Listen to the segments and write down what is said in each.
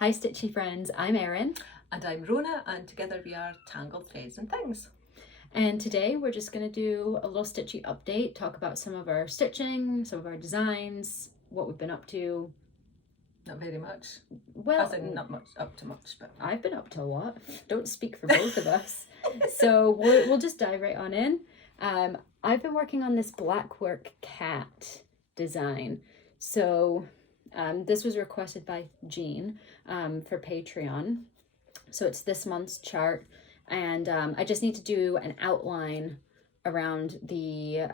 Hi stitchy friends, I'm Erin. And I'm Rhona, and together we are Tangled Threads and Things. And today we're just going to do a little stitchy update, talk about some of our stitching, some of our designs, what we've been up to. Not very much. Well, as in not much up to much, but I've been up to a lot. Don't speak for both of us. So we'll just dive right on in. I've been working on this blackwork cat design. So this was requested by Jean for Patreon. So it's this month's chart, and I just need to do an outline around the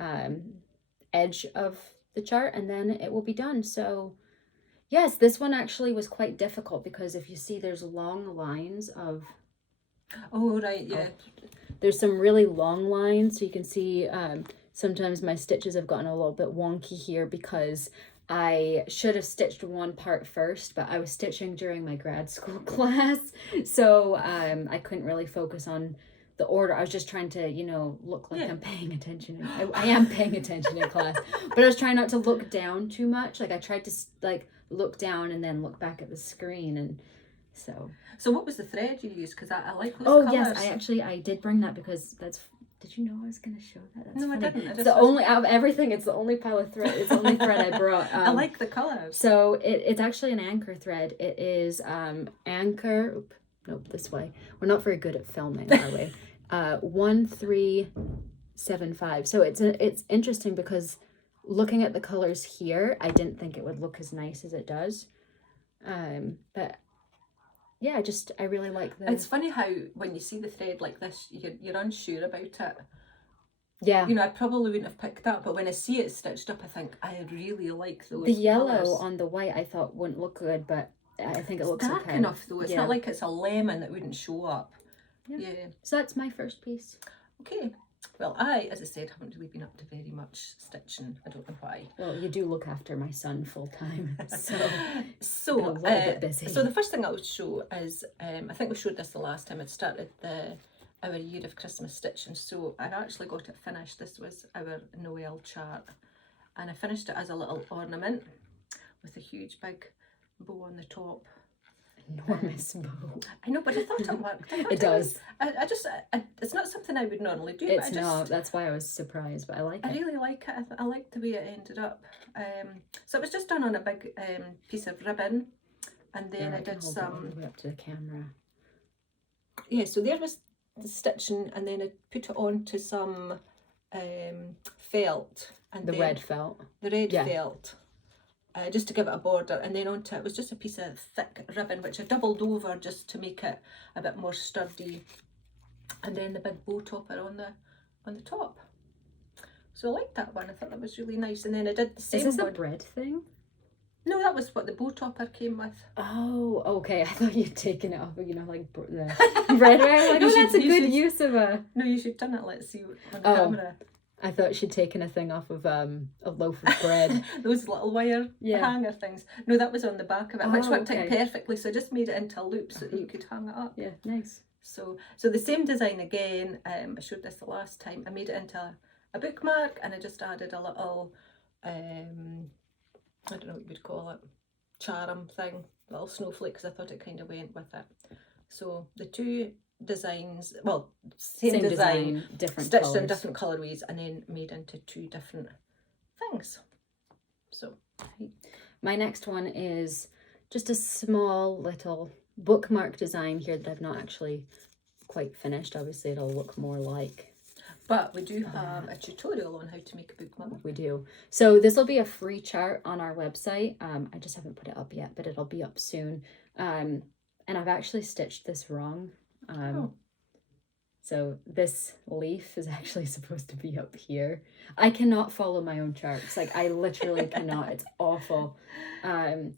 edge of the chart, and then it will be done. So yes, this one actually was quite difficult because if you see, there's long lines of... Oh, right, yeah. There's some really long lines, so you can see sometimes my stitches have gotten a little bit wonky here because I should have stitched one part first, but I was stitching during my grad school class, so I couldn't really focus on the order. I was just trying to, look like I'm paying attention. I am paying attention in class, but I was trying not to look down too much. Like I tried to look down and then look back at the screen, and so. So what was the thread you used? Because I like those colours. Yes, I did bring that because that's... Did you know I was going to show that? That's no, funny. I didn't. It's the only, out of everything, it's the only pile of thread. It's the only thread I brought. I like the colours. So it's actually an anchor thread. It is anchor... Nope, this way. We're not very good at filming, are we? 1375. So it's interesting because looking at the colours here, I didn't think it would look as nice as it does. But... yeah, I really like the... It's funny how when you see the thread like this, you're unsure about it. Yeah. I probably wouldn't have picked that, but when I see it stitched up, I think I really like those The yellow colours. on the white I thought wouldn't look good, but I think it looks dark okay. enough though. It's not like it's a lemon that wouldn't show up. Yeah. So that's my first piece. Okay. Well, as I said, haven't really been up to very much stitching. I don't know why. Well, you do look after my son full time, so so a little bit busy. So the first thing I'll show is, I think we showed this the last time. It started our year of Christmas stitching. So I've actually got it finished. This was our Noel chart, and I finished it as a little ornament with a huge big bow on the top. Enormous bow. I know, but I thought it worked. It does. It's not something I would normally do. It's not. That's why I was surprised, but I like it. I really like it. I like the way it ended up. So it was just done on a big piece of ribbon, and then I did some... all the way up to the camera. Yeah, so there was the stitching, and then I put it onto some felt. And the red felt. The red felt. Just to give it a border, and then onto it was just a piece of thick ribbon which I doubled over just to make it a bit more sturdy, and then the big bow topper on the top. So I liked that one. I thought that was really nice. And then I did the same. Is this a bread thing? No, that was what the bow topper came with. Oh, okay. I thought you'd taken it off, the bread. Like, no, that's a good use of a... No, you should turn it. Let's see on the camera. I thought she'd taken a thing off of a loaf of bread. Those little wire hanger things. No, that was on the back of it, which worked out perfectly. So I just made it into a loop so that you could hang it up. Yeah, nice. So the same design again. I showed this the last time. I made it into a bookmark, and I just added a little, I don't know what you would call it, charm thing, little snowflake, because I thought it kind of went with it. So the two designs, well, same design, different stitched colours. in different colourways, and then made into two different things. So my next one is just a small little bookmark design here that I've not actually quite finished. Obviously it'll look more like, but we do have a tutorial on how to make a bookmark. We do. So this will be a free chart on our website. I just haven't put it up yet, but it'll be up soon. And I've actually stitched this wrong. So this leaf is actually supposed to be up here. I cannot follow my own charts. Like I literally cannot. It's awful. So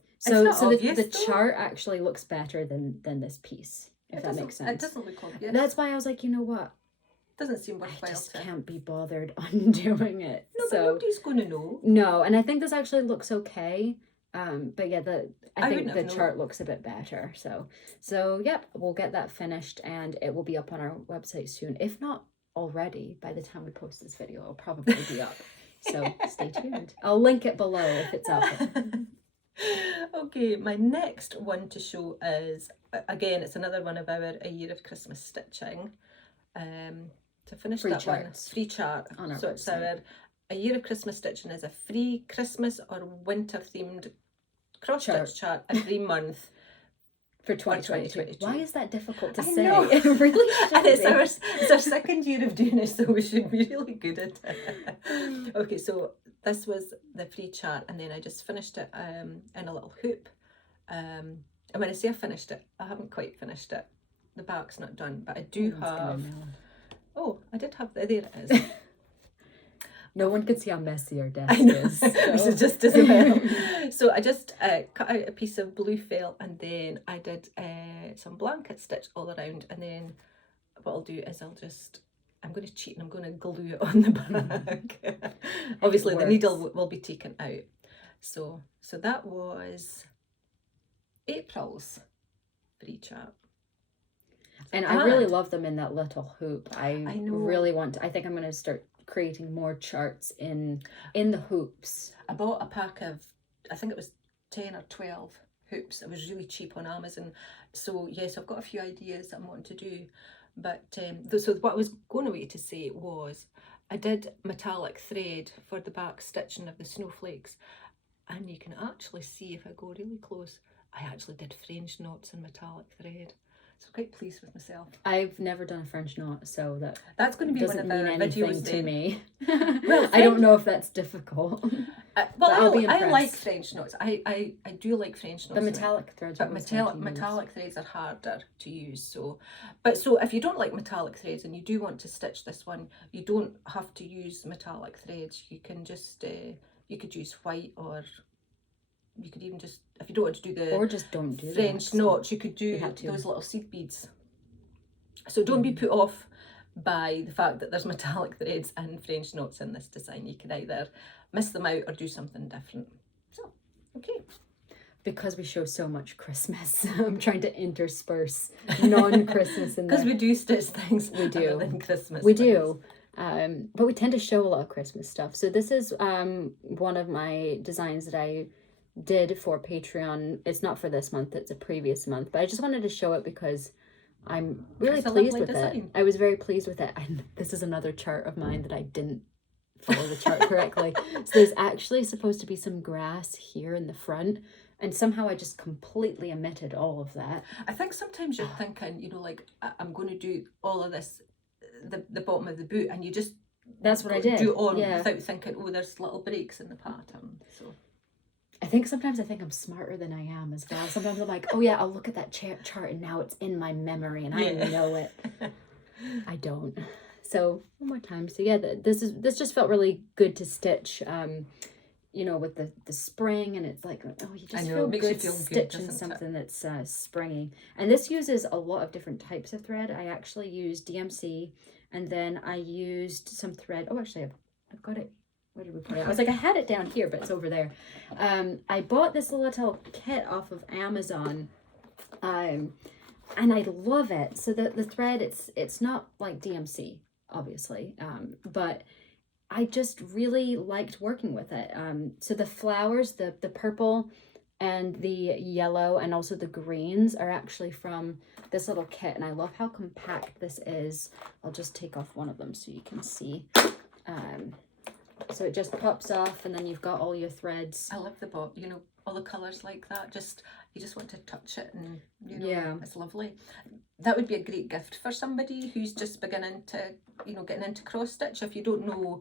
the chart actually looks better than this piece, if that makes sense. It doesn't look obvious. That's why I was like, you know what? Doesn't seem worthwhile. I just can't be bothered undoing it. No, but nobody's going to know. No, and I think this actually looks okay. But yeah, I think the chart looks a bit better. So yep, we'll get that finished, and it will be up on our website soon. If not already, by the time we post this video, it'll probably be up. So stay tuned. I'll link it below if it's up. Okay, my next one to show is, again, it's another one of our A Year of Christmas Stitching. To finish Free that charts one, free chart. on our So it's website. our A Year of Christmas Stitching is a free Christmas or winter themed cross Chart. stitch chart every month. For 2022. 2022. Why is that difficult to I say? know. It really And shouldn't it's our second year of doing it, so we should be really good at it. Okay, so this was the free chart, and then I just finished it in a little hoop. And when I say I finished it, I haven't quite finished it. The back's not done, but I do have. Oh, I did have. There it is. No one can see how messy our desk I know, is. which So. is just as well. So I just cut out a piece of blue felt, and then I did some blanket stitch all around, and then what I'll do is I'm going to cheat and I'm going to glue it on the back. Obviously the needle will be taken out. So that was April's free chart. And I really love them in that little hoop. I know. really want to, I think I'm going to start creating more charts in the hoops. I bought a pack of, I think it was 10 or 12 hoops. It was really cheap on Amazon. So yes, I've got a few ideas that I'm wanting to do. But so what I was going away to say was I did metallic thread for the back stitching of the snowflakes. And you can actually see, if I go really close, I actually did French knots in metallic thread. So I'm quite pleased with myself. I've never done a French knot, so that's going to be one of our videos to me. Well, I don't know if that's difficult. Well, I like French knots. I do like French knots. The metallic threads, but metallic threads are harder to use. So if you don't like metallic threads and you do want to stitch this one, you don't have to use metallic threads. You can just you could use white, or you could even just, if you don't want to do the or just don't do French knots, you could do those little seed beads. So don't be put off by the fact that there's metallic threads and French knots in this design. You can either miss them out or do something different. So, okay. Because we show so much Christmas, I'm trying to intersperse non-Christmas in there. Because we do stitch things we do. other than Christmas we things. Do. But we tend to show a lot of Christmas stuff. So this is one of my designs that I did for Patreon. It's not for this month, it's a previous month, but I just wanted to show it because I'm really pleased with it. I was very pleased with it. And this is another chart of mine that I didn't follow the chart correctly. So there's actually supposed to be some grass here in the front, and somehow I just completely omitted all of that. I think sometimes you're thinking, like, I'm going to do all of this, the bottom of the boot, and you just that's what I did. Do it on without thinking, oh, there's little breaks in the pattern. So I think sometimes I'm smarter than I am as well. Sometimes I'm like, oh yeah, I'll look at that chart and now it's in my memory and I know it. I don't. So one more time. So yeah, this just felt really good to stitch. With the spring, and it's like, oh, you just feel good stitching something that's springy. And this uses a lot of different types of thread. I actually used DMC, and then I used some thread. Oh, actually, I've got it. Where did we put it? I was like, I had it down here, but it's over there. I bought this little kit off of Amazon, and I love it. So the thread, it's not like DMC, obviously, but I just really liked working with it. So the flowers, the purple and the yellow and also the greens are actually from this little kit, and I love how compact this is. I'll just take off one of them so you can see. So it just pops off, and then you've got all your threads. I love the all the colours like that. You just want to touch it, and it's lovely. That would be a great gift for somebody who's just beginning to, getting into cross stitch. If you don't know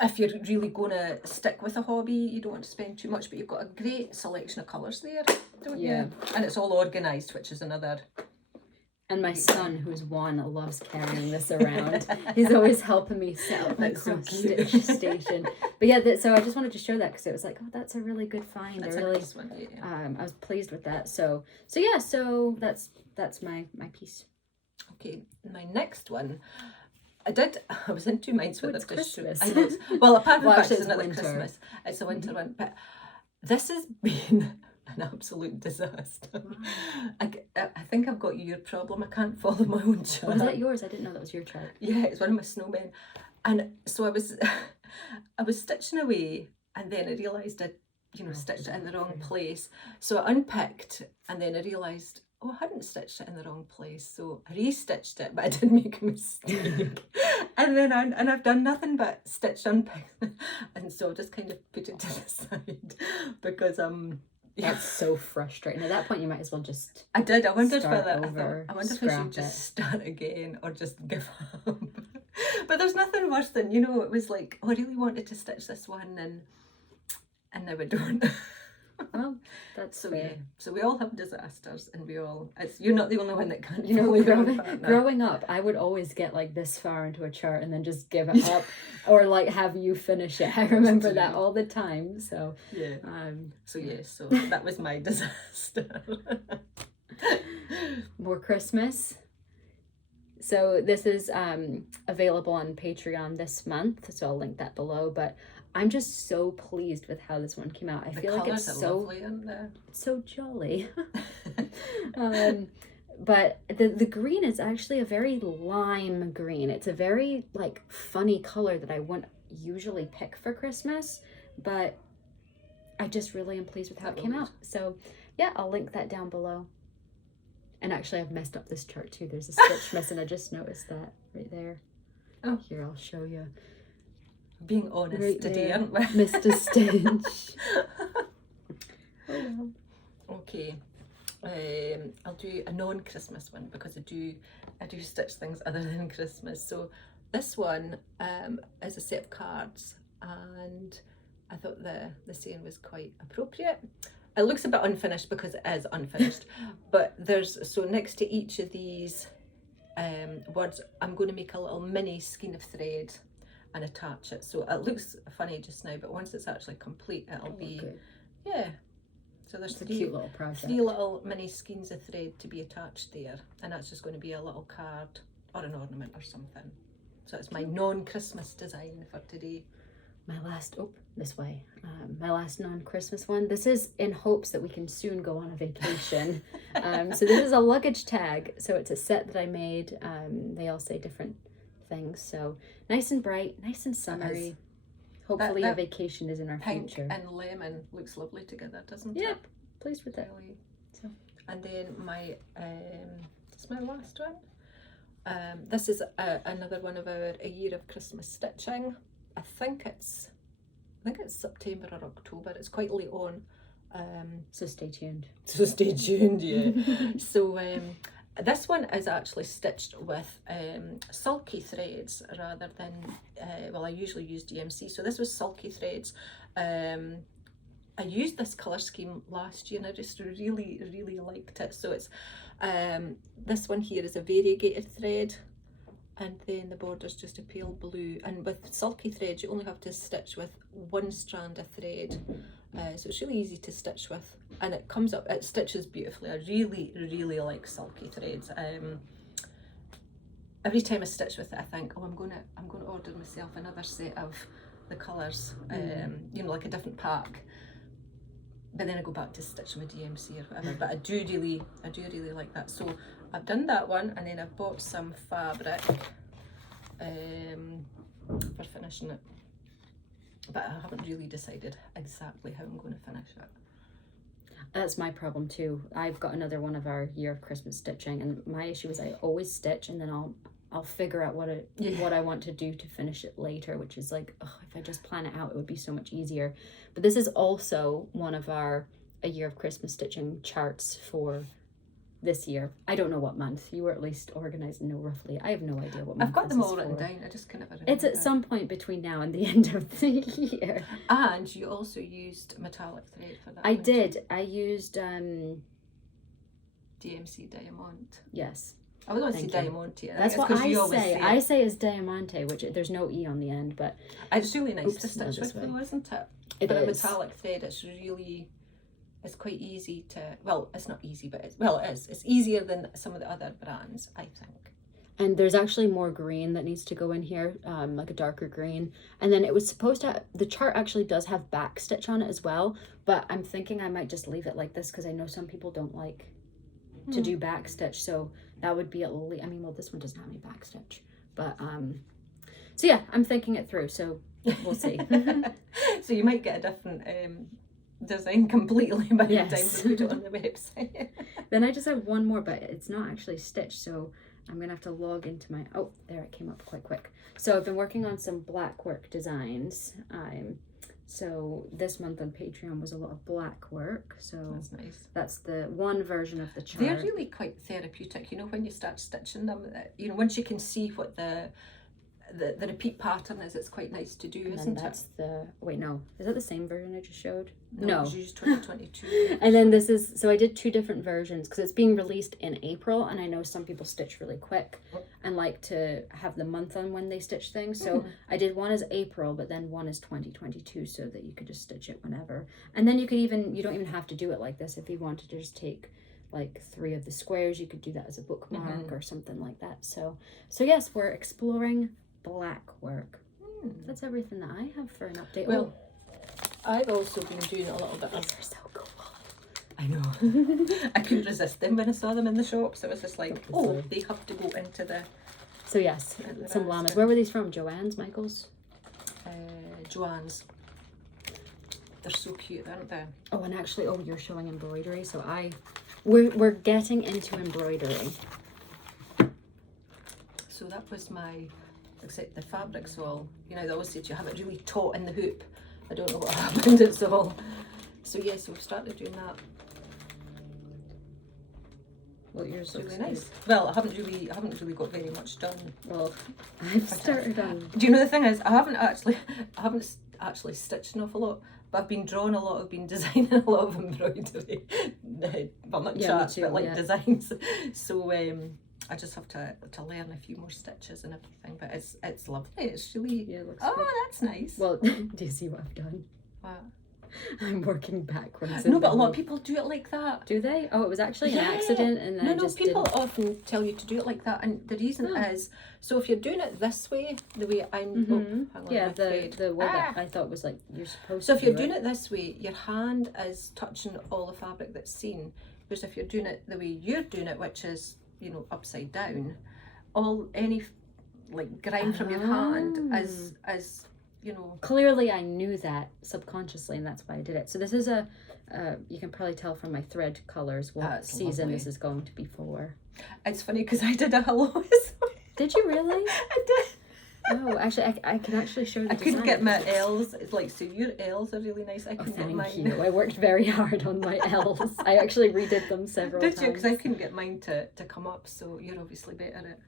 if you're really going to stick with a hobby, you don't want to spend too much, but you've got a great selection of colours there, don't you? And it's all organised, which is another. And my son, who's 1, loves carrying this around. He's always helping me set up my cross stitch station. But yeah, so I just wanted to show that because it was like, oh, that's a really good find. That's a really nice one. I was pleased with that. So yeah, so that's my piece. Okay, my next one. I was in two minds with Christmas. Well, apart from the fact it's another winter. Christmas, it's a winter one. But this has been an absolute disaster. I think I've got your problem. I can't follow my own chart. Oh, was that yours? I didn't know that was your chart. Yeah, it's one of my snowmen. And so I was stitching away, and then I realised stitched it in the wrong place. So I unpicked, and then I realised, oh, I hadn't stitched it in the wrong place. So I re-stitched it, but I did make a mistake. and then I've done nothing but stitch, unpick, and so I just kind of put it to the side because That's so frustrating. At that point, you might as well just. I did. I wondered start whether over, I wonder if I should just start again or just give up. But there's nothing worse than, it was like, oh, I really wanted to stitch this one and now I don't. Well, that's so fair. yeah. So we all have disasters, and you're not the only one that can't. Growing up, I would always get like this far into a chart and then just give it up, or like have you finish it. I remember that all the time. So yeah. So that was my disaster. More Christmas. So this is available on Patreon this month, so I'll link that below. But I'm just so pleased with how this one came out. I feel like it's so jolly. But the green is actually a very lime green. It's a very like funny color that I wouldn't usually pick for Christmas, but I just really am pleased with how it came out. So yeah, I'll link that down below. And actually I've messed up this chart too. There's a stitch missing. I just noticed that right there. Oh, here, I'll show you. Being honest right today, aren't we? Mr. Stitch. Oh well. Okay. I'll do a non-Christmas one because I do stitch things other than Christmas. So this one is a set of cards, and I thought the saying was quite appropriate. It looks a bit unfinished because it is unfinished, but so next to each of these words, I'm going to make a little mini skein of thread and attach it. So it looks funny just now, but once it's actually complete, it'll be good. Yeah. So there's a cute little project. 3 little mini skeins of thread to be attached there, and that's just going to be a little card or an ornament or something. So it's my non-Christmas design for today. My last non-Christmas one. This is in hopes that we can soon go on a vacation. So this is a luggage tag. So it's a set that I made. They all say different things. So nice and bright, nice and summery. Hopefully a vacation is in our future. Pink and lemon looks lovely together, doesn't it? Yeah, pleased with that. Really. So, and then this is my last one. This is another one of our A Year of Christmas Stitching. I think it's September or October. It's quite late on. So stay tuned. Yeah. So this one is actually stitched with sulky threads rather than, I usually use DMC. So this was sulky threads. I used this colour scheme last year and I just really, really liked it. So it's, this one here is a variegated thread, and then the border's just a pale blue. And with sulky threads, you only have to stitch with 1 strand of thread. So it's really easy to stitch with, and it stitches beautifully. I really, really like sulky threads. Every time I stitch with it, I think, oh, I'm going to order myself another set of the colours, like a different pack. But then I go back to stitching with DMC or whatever. But I do really like that. So I've done that one, and then I've bought some fabric for finishing it. But I haven't really decided exactly how I'm going to finish it. That's my problem too. I've got another one of our Year of Christmas Stitching, and my issue is I always stitch and then I'll figure out what I want to do to finish it later, which is like, if I just plan it out, it would be so much easier. But this is also one of our A Year of Christmas Stitching charts for this year. I don't know what month. You were at least organised and know roughly. I have no idea what month. I've got them all written down. I just kind of remember. It's at some point between now and the end of the year. And you also used metallic thread for that. I did. I used DMC Diamond. Yes. I was going to say Diamante. That's what I say. I say it's Diamante, which there's no E on the end, but it's really nice to stitch with though, isn't it? But a metallic thread, it's quite easy to, it's not easy, but it is. It's easier than some of the other brands, I think. And there's actually more green that needs to go in here, like a darker green. And then it was supposed to, the chart actually does have back stitch on it as well, but I'm thinking I might just leave it like this because I know some people don't like to do back stitch. So that would be at least, this one doesn't have any back stitch, but, so I'm thinking it through, so we'll see. So you might get a different design completely by the Yes. time we put it on the website. Then I just have one more, but it's not actually stitched, so I'm gonna have to log into my, oh, there, it came up quite quick. So I've been working on some black work designs. So this month on Patreon was a lot of black work. So That's nice. that's the one version of the chart. They're really quite therapeutic, you know, when you start stitching them, you know, once you can see what the repeat pattern is, it's quite nice to do, And isn't then that's it? the, wait, no, is that the same version I just showed? No. It was used 2022. And then this is, so I did two different versions because it's being released in April, and I know some people stitch really quick and like to have the month on when they stitch things. So I did one as April, but then one is 2022, so that you could just stitch it whenever. And then you could even, you don't even have to do it like this. If you wanted to just take like 3 of the squares, you could do that as a bookmark or something like that. So yes, we're exploring black work. That's everything that I have for an update. Well, I've also been doing a little bit of... These are so cool. I know. I couldn't resist them when I saw them in the shop, so it was just like, Obviously. they have to go into the... So yes, some llamas. Where were these from? Joanne's, Michael's? Joanne's. They're so cute, aren't they? Oh, and actually, oh, you're showing embroidery, so we're getting into embroidery. So that was my... Except the fabric's all, you know, they always said you have it really taut in the hoop. I don't know what happened, it's all. So yeah, so we've started doing that. Well, yours Really looks nice. good. Well, I haven't really got very much done. Well, I've started on... Do you know the thing is, I haven't actually stitched an awful lot, but I've been drawing a lot, I've been designing a lot of embroidery. Well, not charts, but like designs. So I just have to learn a few more stitches and everything, but it's lovely. It's really... Yeah, it looks Oh, good. that's nice. Well, do you see what I've done? What? I'm working backwards. No, but a lot of people do it like that. Do they? Oh, it was actually an Yeah. accident, and then I just people didn't... often tell you to do it like that, and the reason is, so if you're doing it this way, the way I'm... Oh, hang on, Yeah, my the thread. way that I thought was like, you're supposed So to if you're do doing it this way, your hand is touching all the fabric that's seen. Whereas if you're doing it the way you're doing it, which is, you know, upside down, any like grime from your hand is, you know... Clearly I knew that subconsciously, and that's why I did it. So this is a, you can probably tell from my thread colours what season lovely. this is going to be for. It's funny because I did a hello. Did you really? I did. Oh, actually, I can actually show the I couldn't design. get my L's. It's like, so your L's are really nice. I Oh, couldn't get mine. thank you. I worked very hard on my L's. I actually redid them several times. Did you? Because I couldn't get mine to come up, so you're obviously better at it.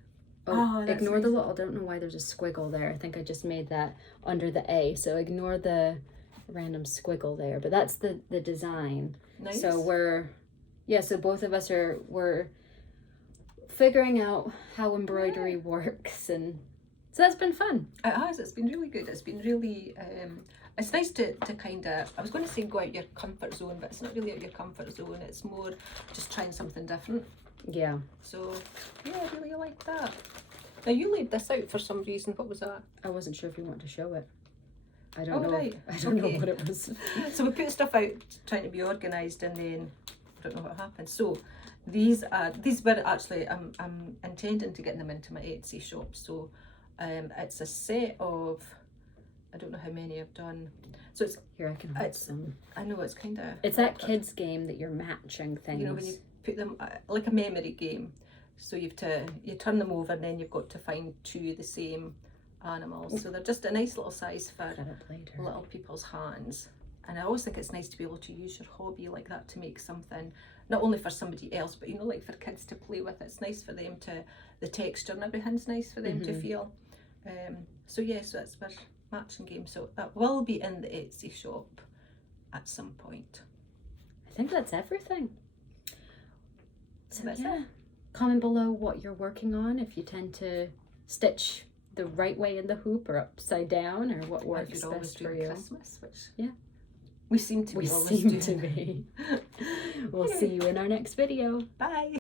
Oh, that's ignore the nice. little, I don't know why there's a squiggle there. I think I just made that under the A, so ignore the random squiggle there. But that's the design. Nice. So so both of us we're figuring out how embroidery works, and so that's been fun. It has. It's been really good. It's been really... it's nice to kind of... I was going to say go out your comfort zone, but it's not really out your comfort zone. It's more just trying something different. Yeah. So, yeah, I really like that. Now, you laid this out for some reason. What was that? I wasn't sure if you want to show it. I don't know. Right. I don't know what it was. So we put stuff out trying to be organised, and then I don't know what happened. So these were actually, I'm intending to get them into my Etsy shop. So it's a set of, I don't know how many I've done. So it's... Here, I can hold some. I know, it's kind of... It's that kids game that you're matching things. You know, when you put them, like a memory game. So you turn them over, and then you've got to find 2 of the same animals. So they're just a nice little size for little people's hands. And I always think it's nice to be able to use your hobby like that to make something, not only for somebody else, but, you know, like for kids to play with. It's nice for them to, the texture and everything's nice for them to feel. So yeah, so it's our matching game. So that will be in the Etsy shop at some point. I think that's everything. So That's yeah, it. comment below what you're working on, if you tend to stitch the right way in the hoop or upside down, or what works best for you. Christmas, which We seem to be always seem doing. to be. We'll see you in our next video. Bye.